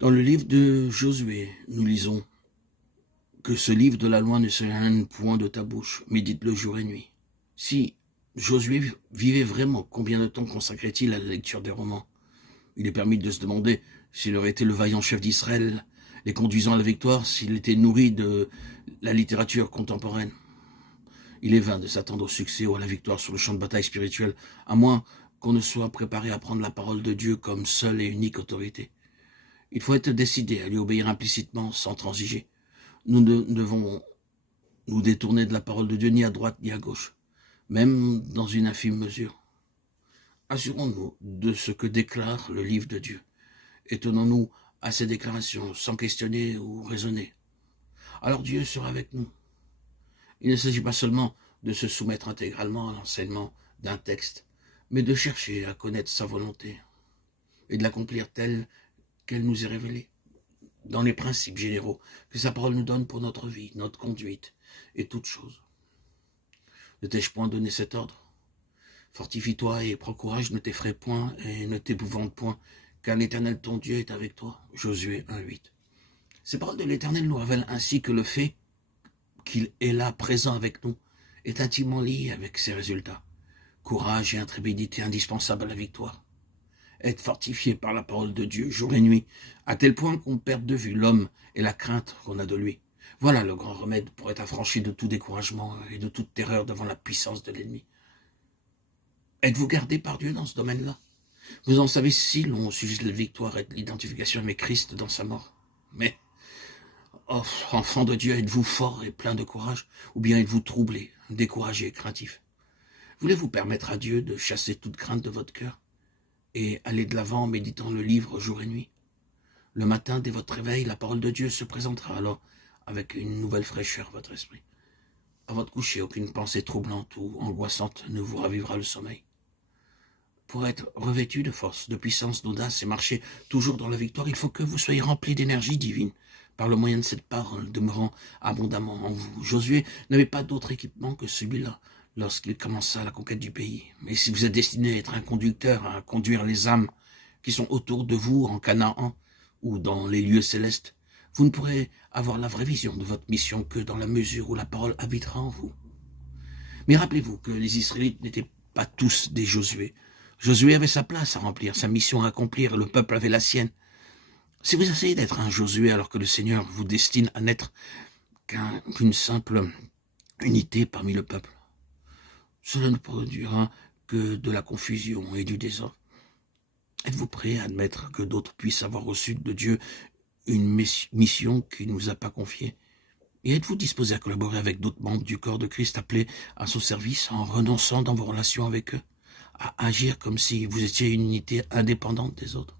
Dans le livre de Josué, nous lisons que ce livre de la loi ne s'éloigne point de ta bouche, médite-le jour et nuit. Si Josué vivait vraiment, combien de temps consacrait-il à la lecture des romans? Il est permis de se demander s'il aurait été le vaillant chef d'Israël, les conduisant à la victoire, s'il était nourri de la littérature contemporaine. Il est vain de s'attendre au succès ou à la victoire sur le champ de bataille spirituel, à moins qu'on ne soit préparé à prendre la parole de Dieu comme seule et unique autorité. Il faut être décidé à lui obéir implicitement, sans transiger. Nous ne devons nous détourner de la parole de Dieu ni à droite ni à gauche, même dans une infime mesure. Assurons-nous de ce que déclare le livre de Dieu. Et tenons-nous à ces déclarations sans questionner ou raisonner. Alors Dieu sera avec nous. Il ne s'agit pas seulement de se soumettre intégralement à l'enseignement d'un texte, mais de chercher à connaître sa volonté et de l'accomplir telle qu'elle nous est révélée, dans les principes généraux que sa parole nous donne pour notre vie, notre conduite et toutes choses. Ne t'ai-je point donné cet ordre? Fortifie-toi et prends courage, ne t'effraie point et ne t'épouvante point, car l'Éternel ton Dieu est avec toi. Josué 1,8. Ces paroles de l'Éternel nous révèlent ainsi que le fait qu'il est là, présent avec nous, est intimement lié avec ses résultats. Courage et intrépidité indispensables à la victoire. Être fortifié par la parole de Dieu jour et nuit, à tel point qu'on perde de vue l'homme et la crainte qu'on a de lui. Voilà le grand remède pour être affranchi de tout découragement et de toute terreur devant la puissance de l'ennemi. Êtes-vous gardé par Dieu dans ce domaine-là? Vous en savez si long au sujet de la victoire et de l'identification avec Christ dans sa mort. Mais, oh, enfant de Dieu, êtes-vous fort et plein de courage, ou bien êtes-vous troublé, découragé et craintif? Voulez-vous permettre à Dieu de chasser toute crainte de votre cœur et aller de l'avant en méditant le livre jour et nuit? Le matin, dès votre réveil, la parole de Dieu se présentera alors avec une nouvelle fraîcheur à votre esprit. À votre coucher, aucune pensée troublante ou angoissante ne vous ravivera le sommeil. Pour être revêtu de force, de puissance, d'audace et marcher toujours dans la victoire, il faut que vous soyez rempli d'énergie divine par le moyen de cette parole demeurant abondamment en vous. Josué n'avait pas d'autre équipement que celui-là lorsqu'il commença la conquête du pays. Mais si vous êtes destiné à être un conducteur, à conduire les âmes qui sont autour de vous en Canaan ou dans les lieux célestes, vous ne pourrez avoir la vraie vision de votre mission que dans la mesure où la parole habitera en vous. Mais rappelez-vous que les Israélites n'étaient pas tous des Josué. Josué avait sa place à remplir, sa mission à accomplir, le peuple avait la sienne. Si vous essayez d'être un Josué alors que le Seigneur vous destine à n'être qu'une simple unité parmi le peuple, cela ne produira que de la confusion et du désordre. Êtes-vous prêt à admettre que d'autres puissent avoir reçu de Dieu une mission qu'il ne nous a pas confiée? Et êtes-vous disposé à collaborer avec d'autres membres du corps de Christ appelés à son service en renonçant dans vos relations avec eux, à agir comme si vous étiez une unité indépendante des autres?